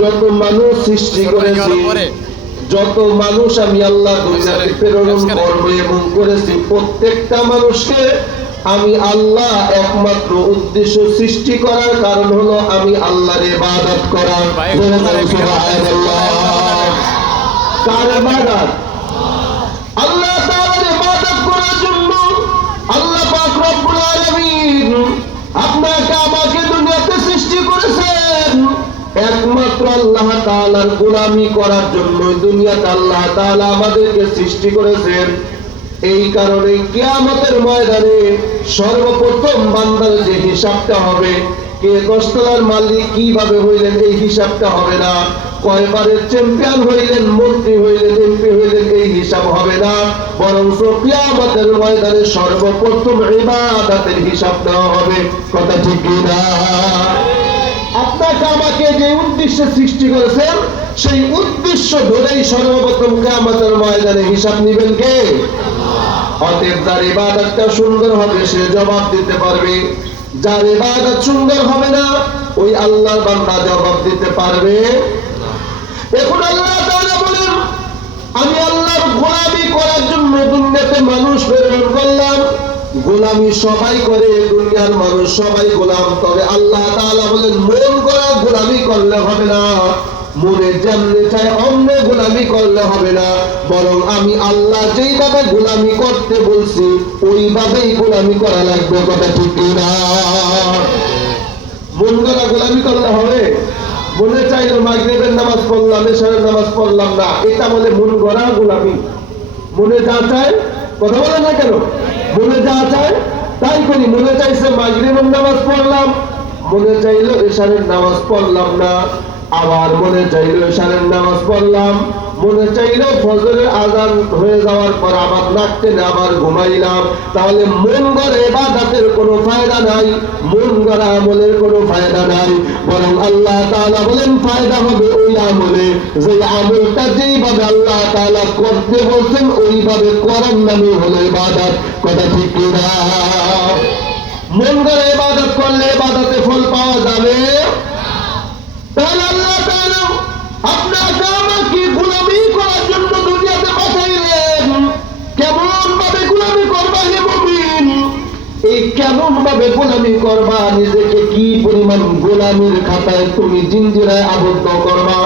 যত মানুষ সৃষ্টি করেছি, যত মানুষ আমি আল্লাহ দুনিয়াতে প্রেরণ করব এবং করেছি, প্রত্যেকটা মানুষকে আমি আল্লাহ একমাত্র উদ্দেশ্য সৃষ্টি করার কারণ হলো আমি আল্লাহর ইবাদত করা। কার ইবাদত? আল্লাহ তাআলার ইবাদত করার জন্য আল্লাহ পাক রব্বুল আলামিন আপনাকে আমাকে দুনিয়াতে সৃষ্টি করেছেন একমাত্র আল্লাহ তাআলার গোলামি করার জন্য। দুনিয়াতে আল্লাহ তাআলা আমাদেরকে সৃষ্টি করেছেন। এই কারণে কিয়ামতের ময়দানে সর্বপ্রথম বান্দার যে হিসাবটা হবে, কে 10 তলার মালিক কিভাবে হইলেন এই হিসাবটা হবে না, কয়বারের চ্যাম্পিয়ন হইলেন, মন্ত্রী হইলেন, এমপি হইলেন এই হিসাব হবে না, বরং কিয়ামতের ময়দানে সর্বপ্রথম ইবাদতের হিসাব দেওয়া হবে। কথা ঠিক কি না? আপনাকে আমাকে যে উদ্দেশ্যে সৃষ্টি করেছেন সেই উদ্দেশ্য ধরেই সর্বপ্রথম কিয়ামতের ময়দানে হিসাব নেবেন কে? অতএব যার ইবাদতটা সুন্দর হবে সে জবাব দিতে পারবে, যার ইবাদত সুন্দর হবে না ওই আল্লাহর বান্দা জবাব দিতে পারবে। এখন আল্লাহ তাআলা বলেন আমি আল্লাহর গোলামি করার জন্য দুনিয়াতে মানুষ প্রেরণ করলাম। গোলামি সবাই করে, দুনিয়ার মানুষ সবাই গোলাম, তবে আল্লাহ তাআলা বলেন মন করা গোলামি করলে হবে না, মনে যেমনি চায় অমনে গোলামি করলে হবে না, বরং আমি আল্লাহ যেইভাবে গোলামি করতে বলছি ওইভাবেই গোলামি করা লাগবে। কথা ঠিক না? মন করা গোলামি করলে হবে? মনে চাইলো মাগরিবের নামাজ পড়লাম, এশারের নামাজ পড়লাম না, এটা বলে মন গড়া গোলামি। মনে যা চায়, কথা বলে না কেন, মনে যা চায় তাই করি। মনে চাইছে মাগরিবের নামাজ পড়লাম, মনে চাইলো এশারের নামাজ পড়লাম না, আবার মনে চাইলো এশারের নামাজ পড়লাম, মনে চাইলো ফজরের আযান হয়ে যাওয়ার পর আবার নাক টেনে আবার ঘুমাইলাম। তাহলে মন গড়া ইবাদতের কোনো ফায়দা নাই, মন গড়া আমলের কোনো ফায়দা নাই, বরং আল্লাহ তাআলা বলেন ফায়দা হবে ওই আমলে যে আমলটা যেইভাবে আল্লাহ তাআলা করতে বলছেন ওইভাবে করার নামে হলো ইবাদত। কথা ঠিক কি না? মন গড়া ইবাদত করলে ইবাদতে ফল পাওয়া যাবে? তাহলে আল্লাহ তাআলা আপনাকে আমাকে গোলামি করার জন্য দুনিয়াতে পাঠাইলেন। কেমন ভাবে গোলামি করবা হে মুমিন? এই কেমন ভাবে গোলামি করবা, নিজেকে কি পরিমাণ গোলামির খাতায় তুমি জিঞ্জিরায় আবদ্ধ করবা।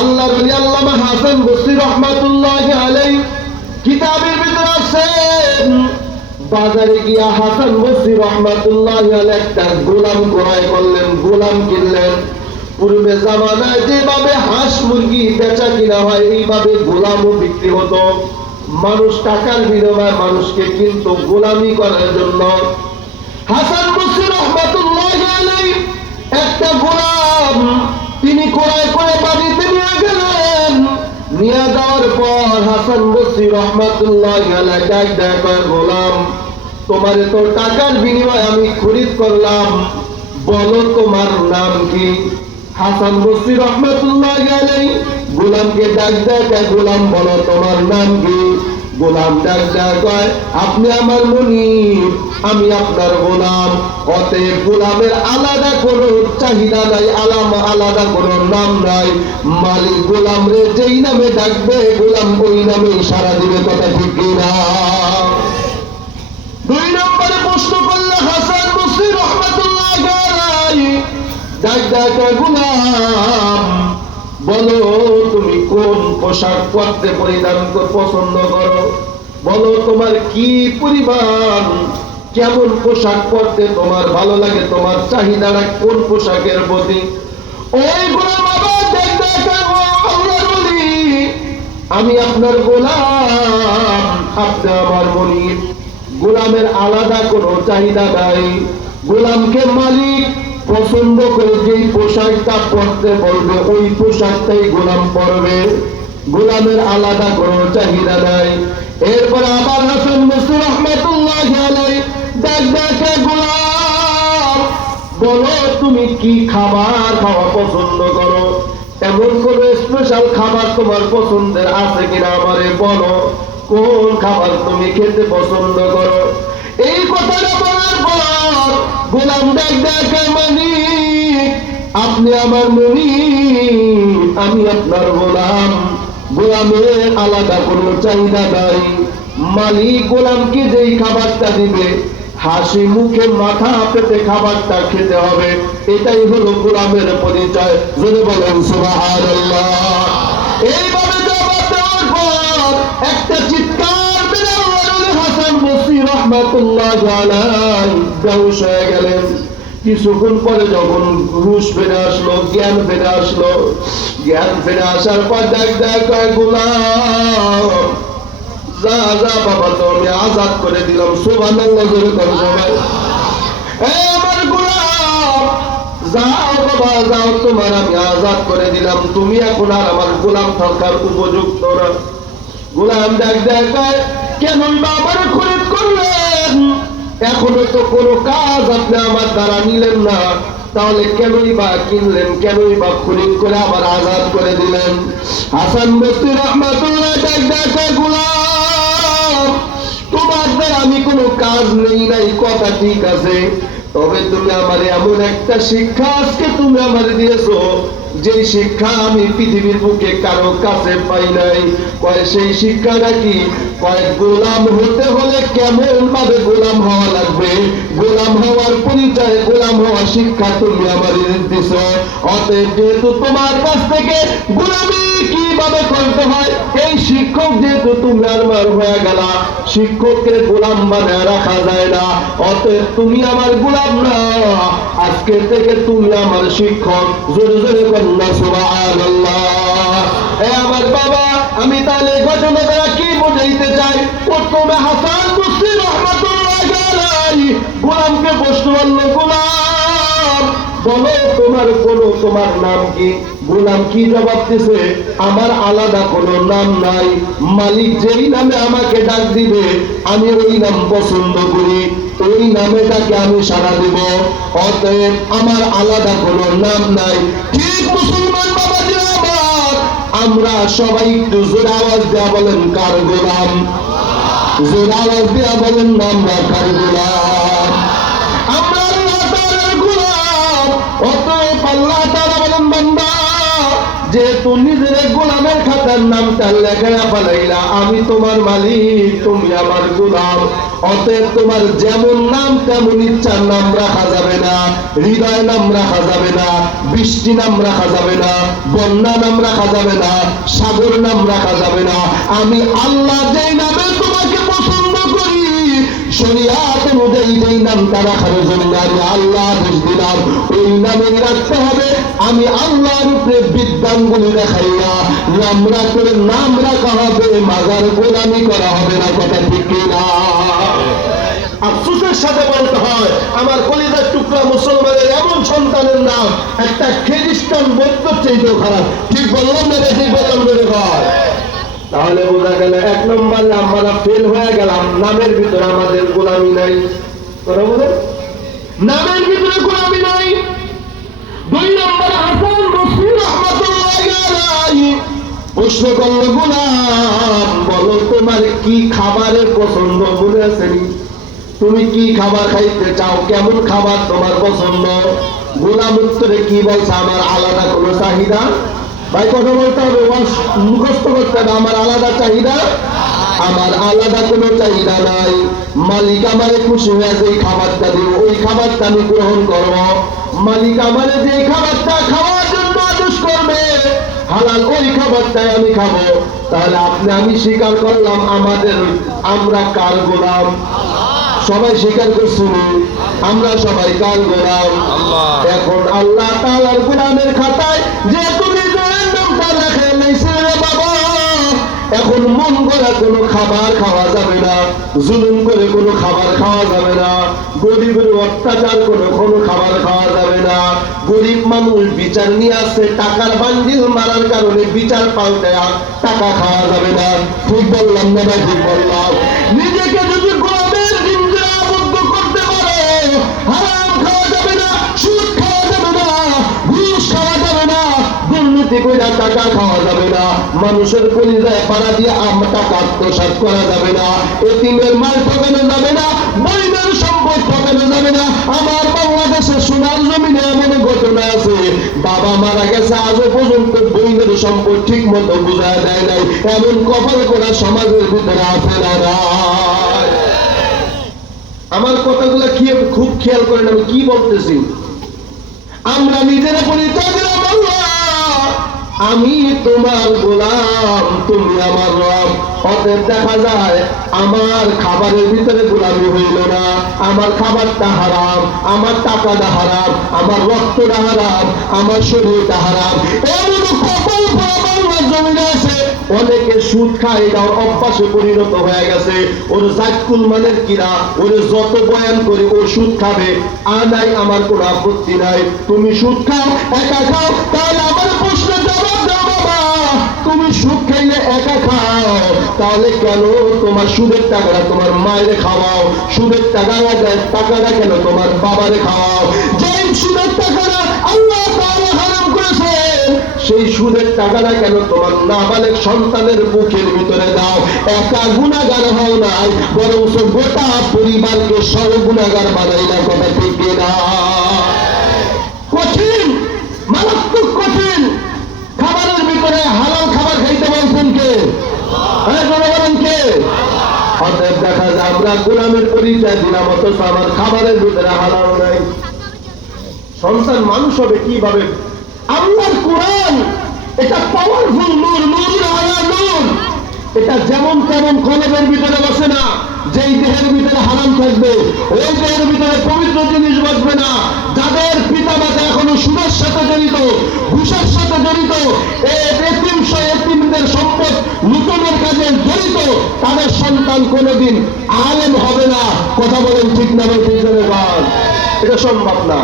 আল্লাহর ওলি আল্লামা হাসান বসরি রাহমাতুল্লাহি আলাইহি কিতাবের ভিতরে আছে, বাজারে গিয়া হাসান বসরি রাহমাতুল্লাহি আলাইহি একটা গোলাম ক্রয় করলেন, গোলাম কিনলেন। পূর্বে জামানায় যেভাবে হাঁস মুরগি বেচা কিনা হয় এইভাবে গোলামও বিক্রি হতো। মানুষ টাকার বিনিময়ে মানুষকে কিন্তু গোলামি করার জন্য হাসান বসরি রাহমাতুল্লাহি আলাইহি একটা গোলাম তিনি ক্রয় করে বাড়িতে নিয়ে গেলেন। নিয়ে যাওয়ার পর হাসান বসরি রাহমাতুল্লাহি আলাইহি ডাক কয়, গোলাম তোমারে তো টাকার বিনিময়ে আমি খরিদ করলাম, বলো তোমার নাম কি? হাসান বসরি রাহমাতুল্লাহি আলাইহি গোলামকে ডাক দেয়, গোলাম বলো তোমার নাম কি? গোলাম ডাক কয়, আপনি আমার মুনিব, আমি আপনার গোলাম। অতএব গোলামের আলাদা কোনো চাহিদা নাই, আলাদা কোনো নাম নাই। মালিক গোলাম রে যেই নামে ডাকবে গোলাম ওই নামে সাড়া দিবে। কথা ঠিক কিনা? 2 নম্বরে প্রশ্ন করলে হাসান বসরি রাহমাতুল্লাহি আলাইহি ডাক গোলাম বলো তুমি কোন পোশাক পরতে পরিধান পছন্দ করো, বলো তোমার কি পরিমাণ, কেমন পোশাক পরতে তোমার ভালো লাগে, তোমার চাহিদাটা কোন পোশাকের প্রতি। ওই গোলাম আবার আল্লাহর ওলি, আমি আপনার গোলাম, আপনি আমার মুনিব। গোলামের আলাদা কোনো চাহিদা নাই, গোলামকে মালিক পছন্দ করে যেই পোশাকটা পরতে বলবে ওই পোশাকটাই গোলাম পরবে, গোলামের আলাদা কোনো চাহিদা নাই। এরপর আবার হাসান বসরি রাহমাতুল্লাহি আলাইহি ডাক গোলাম বলো তুমি কি খাবার খাওয়া পছন্দ করো, এমন কোন স্পেশাল খাবার তোমার পছন্দের আছে কিনা আমারে বলো, কোন খাবার তুমি খেতে পছন্দ করো। এই কথাটা বলার পর গোলাম ডাক মালিক আপনি আমার মনি, আমি আপনার গোলাম। গোলামের আলাদা কোনো চাহিদা নাই। মালিক গোলামকে যেই খাবারটা দিবে, হাসি মুখে মাথা পেতে খাবারটা খেতে হবে। এটাই হলো গোলামের পরিচয়। যদি বলেন সুবহানাল্লাহ। এইভাবে জবাব দেওয়ার পর একটা চিৎকার বের হলো। হাসান বসরি রাহমাতুল্লাহি আলাইহি বেহুশ হয়ে গেলেন। কিছুক্ষণ পরে যখন হুশ ফিরে আসলো, জ্ঞান ফিরে আসলো, জ্ঞান ফিরে আসার পর দেখ গোলাম, যা যা বাবা, তো আমি আজাদ করে দিলাম। সুবহানাল্লাহ জোরে বলো সবাই। আমার গোলাম, যাও বাবা যাও, তোমার আমি আজাদ করে দিলাম। তুমি এখন আর আমার গোলাম থাকার উপযুক্ত না। গোলাম দেখ কেন আমার খরিদ করলেন? এখনো তো কোনো কাজ আপনি আমার দ্বারা নিলেন না, তাহলে কেনই বা কিনলেন, কেনই বা খরিদ করে আবার আজাদ করে দিলেন? হাসান বসরি রাহমাতুল্লাহ দেখ গোলাম, তোমার দ্বারা আমি কোনো কাজ নেই নাই, কথা ঠিক আছে, তবে তুমি আমার এমন একটা শিক্ষা আজকে তুমি আমার দিয়েছো, যে শিক্ষা আমি পৃথিবীর বুকে কারো কাছে পাই নাই। কয় সেই শিক্ষাটা কি? কয় গোলাম হতে হলে কেমন ভাবে গোলাম হওয়া লাগবে, গোলাম হওয়ার পরিচয়, গোলাম হওয়ার শিক্ষা তুমি আমার দিয়েছ। অতএব যেহেতু তোমার কাছ থেকে গোলামি কিভাবে করতে হয় এই শিক্ষক যেহেতু তুমি আমার হয়ে গেলা, শিক্ষককে গোলাম বানায় রাখা যায় না। অতএব তুমি আমার গোলাম না, আজকে থেকে তুমি আমার শিক্ষক। জোরে জোরে কন্যা সুবহানাল্লাহ। আমার বাবা, আমি তাহলে ঘটনা দ্বারা কি বোঝাইতে চাই? প্রথমে হাসান বসরি রাহমাতুল্লাহি আলাইহি গোলামকে প্রশ্ন করল, গোলাম বলো তোমার নাম কি? গোলাম কি জবাব দিছে? আমার আলাদা কোনো নাম নাই, মালিক যেই নামে আমাকে ডাক দিবে আমি ওই নাম পছন্দ করি, ওই নামেটাকে আমি সাড়া দিব। অতএব আমার আলাদা কোনো নাম নাই। ঠিক মুসলমান বাবাজি আমার, আমরা সবাই একটু জোরে আওয়াজ দেওয়া বলেন কার গোলাম? জোরে আওয়াজ দেওয়া বলেন আমরা কার গোলাম? আমরা আল্লাহ তাআলার গোলাম। অতএব আল্লাহ তাআলা বলেন, বান্দা যেহেতু নিজের গোলামের খাতার নামটা লেখায়া ফেলাইলা, আমি তোমার মালিক, তুমি আমার গোলাম। অতএব তোমার যেমন নাম তেমন ইচ্ছার নাম রাখা যাবে না, হৃদয় নাম রাখা যাবে না, বৃষ্টি নাম রাখা যাবে না, বন্যা নাম রাখা যাবে না, সাগর নাম রাখা যাবে না। আমি আল্লাহ যেই নামে তোমাকে পছন্দ করি, শরিয়াত অনুযায়ী যেই নামটা রাখার জন্য আমি আল্লাহ আদেশ দিলাম, ওই নামে রাখতে হবে। আমি আল্লাহর উপরে বিদ্যাঙ্গুলি দেখাইয়া নামরা করে নাম রাখা হবে, মাজার গোলামি করা হবে না। কথা ঠিক কিনা? আফসোসের সাথে বলতে হয়, আমার কলিজার টুকরা মুসলমানের এমন সন্তানের নাম একটা খ্রিস্টান বৌদ্ধ চাইতেও খারাপ। ঠিক বললাম না? ঠিক বললাম না? ভাই, তাহলে বোঝা গেল এক নম্বর আমরা ফেল হয়ে গেলাম, নামের ভিতরে আমাদের গোলামি নাই। কথা বলেন, নামের ভিতরে গোলামি নাই। দুই নম্বর, হাসান বসরি রাহমাতুল্লাহি আলাইহি প্রশ্ন করল, গোলাম বলো তোমার কি খাবারের পছন্দ? মনে আছে? তুমি কি খাবার খাইতে চাও? কেমন খাবার তোমার পছন্দ? গোলাম উত্তরে কি বলছে? আমার আলাদা কোনো চাহিদা। ভাই কথা বলতে হবে, মুখস্থ করতে হবে। আমার আলাদা চাহিদা, আমার আলাদা কোনো চাহিদা নাই। মালিক আমারে খুশি হয়ে যে খাবারটা দিব, ওই খাবারটা আমি গ্রহণ করব। মালিক আমারে যে খাবারটা খাওয়ার জন্য আদেশ করবে, হালাল ওই খাবারটাই আমি খাবো। তাহলে আমি স্বীকার করলাম আমরা কার গোলাম? সবাই স্বীকার করছি আমরা সবাই কার গোলাম? এখন আল্লাহ তাআলার গোলামের খাতায় যে তুমি নামটা লেখে লাইছে বাবা, এখন মন করে কোনো খাবার খাওয়া যাবে না, জুলুম করে কোনো খাবার খাওয়া যাবে না, গরিবের অত্যাচার করে কোনো খাবার খাওয়া যাবে না। গরিব মানুষ বিচার নিয়ে আসছে, টাকার বান্ডিল মারার কারণে বিচার পাল্টায়া টাকা খাওয়া যাবে না। ঠিক বললাম না? ঠিক বললাম? নিজেকে যদি গোলামের জিঞ্জিরে আবদ্ধ করতে পারে, হারাম খাওয়া যাবে না, সুদ খাওয়া যাবে না, ঘুষ খাওয়া যাবে না, দুর্নীতি ফুর্তি করে টাকা খাওয়া যাবে না, মানুষের কলিজায় পাড়া দিয়ে টাকা আত্মসাৎ করা যাবে না, এতিমের মাল ঠকানো যাবে না, বইনের সম্পদ ঠকানো যাবে না। আমার বাংলাদেশের সোনার জমিনে এমন ঘটনা আছে, বাবা মারা গেছে আজও পর্যন্ত বইনের সম্পদ ঠিক মতো বুঝায় দেয় নাই, এমন কপাল করা সমাজের ভিতরে আছে না। আমার কথাগুলো কি খুব খেয়াল করেন আমি কি বলতেছি। আমরা নিজেরা পরিচয় দিলাম, আল্লাহ আমি তোমার গোলাম, তুমি আমার রব। অতএব দেখা যায় আমার খাবারের ভিতরে গোলামি হইল না, আমার খাবারটা হারাম, আমার টাকাটা হারাম, আমার রক্তটা হারাম, আমার শরীরটা হারাম। এমন কপাল বাংলার জমিনে আছে, অনেকে সুদ খায়, এটাও অভ্যাসে পরিণত হয়ে গেছে। ওর জাকুল মানের কিরা, ওর যত বয়ান করে ও সুদ খাবে, নাই আমার কোনো আপত্তি নাই। তুমি সুদ খাও, একা খাও, তাহলে আমার প্রশ্ন জবাব দাও বাবা, তুমি সুদ খাইলে একা খাও, তাহলে কেন তোমার সুদের টাকাটা তোমার মায়ের খাওয়াও? সুদের টাকাটা কেন তোমার বাবারে খাওয়াও? যে সুদের টাকাটা আল্লাহ তাআলা হারাম করেছে, সেই সুদের টাকাটা কেন তোমার নাবালেগ সন্তানের বুকের ভিতরে দাও? একা গুনাহগার হও নাই, বরং গোটা পরিবারকে সব গুনাহগার বানাইলা। কথা ঠিক না? কঠিন, মারাত্মক কঠিন। খাবারের ভিতরে হালাল খাবার খাইতে বলছেন কে? বলেন কে? অতএব দেখা যায় আমরা গোলামের পরিচয় দিলাম, অথচ আমার খাবারের ভিতরে হালাল নাই। সংসার মানুষ হবে কিভাবে? আল্লাহর কোরআন এটা পাওয়ারফুল নূর, নূর আলা নূর। এটা যেমন তেমন কলবের ভিতরে বসে না। যেই দেহের ভিতরে হারাম থাকবে, ওই দেহের ভিতরে পবিত্র জিনিস বসবে না। যাদের পিতা মাতা এখনো সুদের সাথে জড়িত, ঘুষের সাথে জড়িত, এতিমদের সম্পদ লুটনের কাজে জড়িত, তাদের সন্তান কোনোদিন আলেম হবে না। কথা বলেন ঠিক না? এটা সম্ভব না।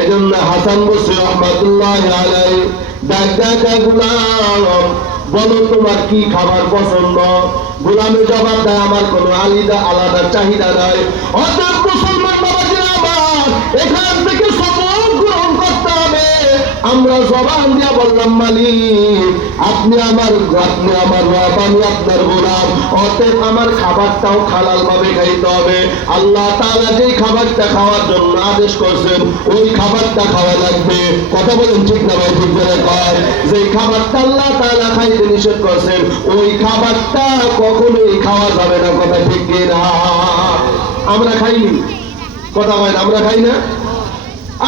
এই জন্য হাসান বসরি রহমাতুল্লাহ আলাইহি ডাকা গোলাম, বলো তোমার কি খাবার পছন্দ? গোলামে জবাব দেয়, আমার কোনো আলাদা চাহিদা নাই। অতএব মুসলমান বাবাজিরা আমার, এখান থেকে সবক গ্রহণ করতে হবে। আমরা জবান দিয়া বললাম, মালিক আপনি আমার রব, আমি আপনার গোলাম। অতএব আমার খাবারটাও হালাল ভাবে খাইতে হবে। আল্লাহ তাআলা যেই খাবারটা খাওয়ার জন্য আদেশ করছেন, ওই খাবারটা খাওয়া লাগবে। কথা বলেন ঠিক না ভাই? ঠিক করে কয়, যেই খাবারটা আল্লাহ তাআলা খাইতে নিষেধ করছেন, ওই খাবারটা কখনোই খাওয়া যাবে না। কথা ঠিক না? আমরা খাইনি, কথা হয় না, আমরা খাই না।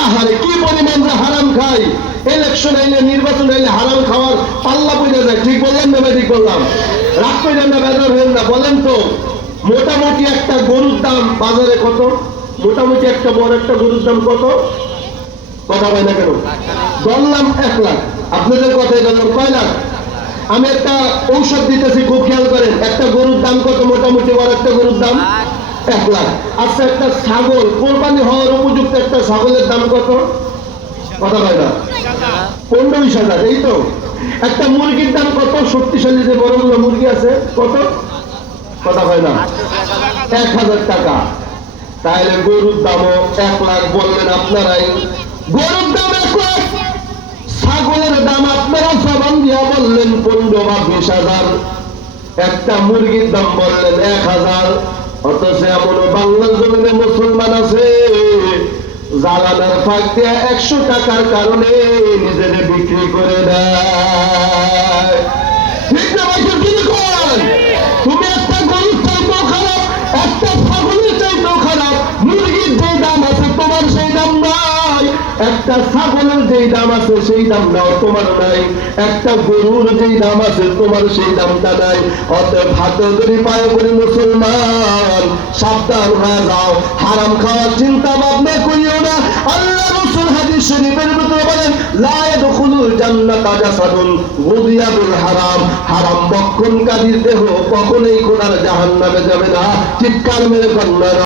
আহারে কি পরিমাণ যে হারাম খাই! ইলেকশন আইলে, নির্বাচন আইলে হারাম খাওয়ার পাল্লা পড়ে যায়। ঠিক বললাম না? ঠিক বললাম? রাগ পেলেন না, বেজার হলেন না? বলেন তো, মোটামুটি একটা গরুর দাম বাজারে কত? মোটামুটি একটা বড় একটা গরুর দাম কত? কথা হয় না কেন? বললাম 1 লাখ। আপনাদের কথাই বললাম কয় লাখ? আমি একটা ঔষধ দিতেছি, খুব খেয়াল করেন। একটা গরুর দাম কত? মোটামুটি বড় একটা গরুর দাম 1 লাখ। আচ্ছা, একটা ছাগল, কোরবানি হওয়ার উপযুক্ত একটা ছাগলের দাম কত? কথা হয় না? 15-20 হাজার। এই তো। একটা মুরগির দাম কত? শক্তিশালী যে বড়গুলো মুরগি আছে, কত? কথা হয় না? 1000 টাকা। তাহলে গরুর দামও 1 লাখ বললেন আপনারাই। গরুর দাম 1 লাখ, ছাগলের দাম আপনারা জবান দিয়া বললেন 15 বা 20 হাজার। একটা মুরগির দাম বললেন 1000। অথচ এমন বাংলার জমিনে মুসলমান আছে, জ্বালানার ফাঁক দিয়ে 100 টাকার কারণে নিজেদের বিক্রি করে দেয়। ঠিক না ভাই? তুমি একটা গরুর চাইতেও খারাপ, একটা ছাগলের চাইতেও খারাপ। মুরগির যে দাম আছে তোমার সেই দাম নাই, একটা ছাগলের যেই দাম আছে সেই দামটাও তোমার নাই, একটা গরুর যেই দাম আছে তোমার সেই দামটা নাই। অতএব হাতে ধরে পায়ে করে মুসলমান সাবধান হয়ে যাও, হারাম খাওয়ার চিন্তা ভাবনা করিও না। আল্লাহ রাসূল হাদিস শরীফের ভিতরে বলেন, লা ইয়াদখুলুল জান্নাতা জাসাদুন গুদিয়া বিল হারাম। হারাম বক্ষণকারীর দেহ কখনোই খোদার জাহান্নামে যাবে না। চিৎকার মেরে কন্যা